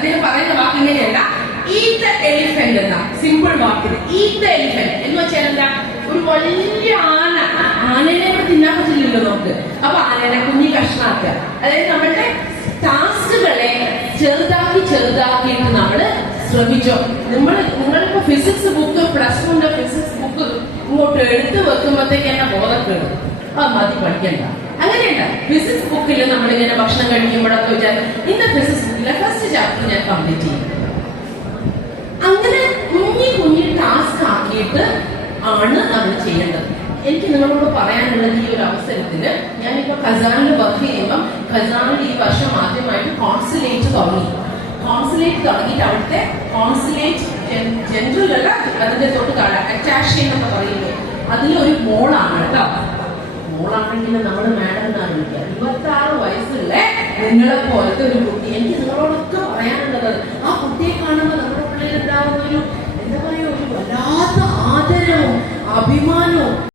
അദ്ദേഹം പറയുന്ന വാക്ക് ഇങ്ങനെയല്ല, ഈറ്റ് ദ എലിഫന്റ് എന്ന സിമ്പിൾ വാക്കിൽ. ഈറ്റ് ദ എലിഫന്റ് എന്ന് വെച്ചാൽ എന്താ? ഒരു വലിയ ആനനെ കൂടെ തിന്നാൻ പറ്റില്ലല്ലോ നമുക്ക്. അപ്പൊ ആനനെ കുഞ്ഞി കഷ്ണാക്കുക. അതായത് നമ്മളുടെ ടാസ്കുകളെ ചെറുതാക്കിയിട്ട് നമ്മള് ശ്രമിച്ചോ. നിങ്ങളിപ്പോ ഫിസിക്സ് ബുക്ക്, പ്ലസ് ടുന്റെ ഫിസിക്സ് ബുക്ക് ഇങ്ങോട്ട് എടുത്തു വെക്കുമ്പോഴത്തേക്ക് എന്നെ ബോധക്കേട്, മതി പഠിക്കണ്ട. അങ്ങനെയല്ല, ഫിസിക്സ് ബുക്കിൽ നമ്മളിങ്ങനെ ഭക്ഷണം കഴിക്കുമ്പോഴൊക്കെ വിചാരിക്കും ഇന്ന് ഫിസിക്സ് ബുക്കിലെ ഫസ്റ്റ് ചാപ്റ്റർ ഞാൻ കംപ്ലീറ്റ് ചെയ്യും. അങ്ങനെ കുഞ്ഞി ടാസ്ക് ആക്കിയിട്ട് ആണ് നമ്മൾ ചെയ്യേണ്ടത്. എനിക്ക് നിങ്ങളോട് പറയാനുള്ളത്, ഈ ഒരു അവസരത്തില് ഞാനിപ്പോ ഖസാനിൽ വർക്ക് ചെയ്യുമ്പോൾ ഖസാനിൽ ഈ വർഷം ആദ്യമായിട്ട് കോൺസുലേറ്റ് തുടങ്ങിയിട്ട് അവിടുത്തെ കോൺസുലേറ്റ് ജനറൽ അല്ല, അതിന്റെ തൊട്ട് കാണാം അറ്റാഷെ എന്നൊക്കെ പറയുന്നത്, അതിലൊരു മോളാണ് കേട്ടോ. മോളാണെങ്കിൽ നമ്മൾ മാഡം എന്നാണ് വിളിക്കുക. 26 വയസ്സുള്ള നിങ്ങളെ പോലത്തെ ഒരു കുട്ടി. എനിക്ക് നിങ്ങളോട്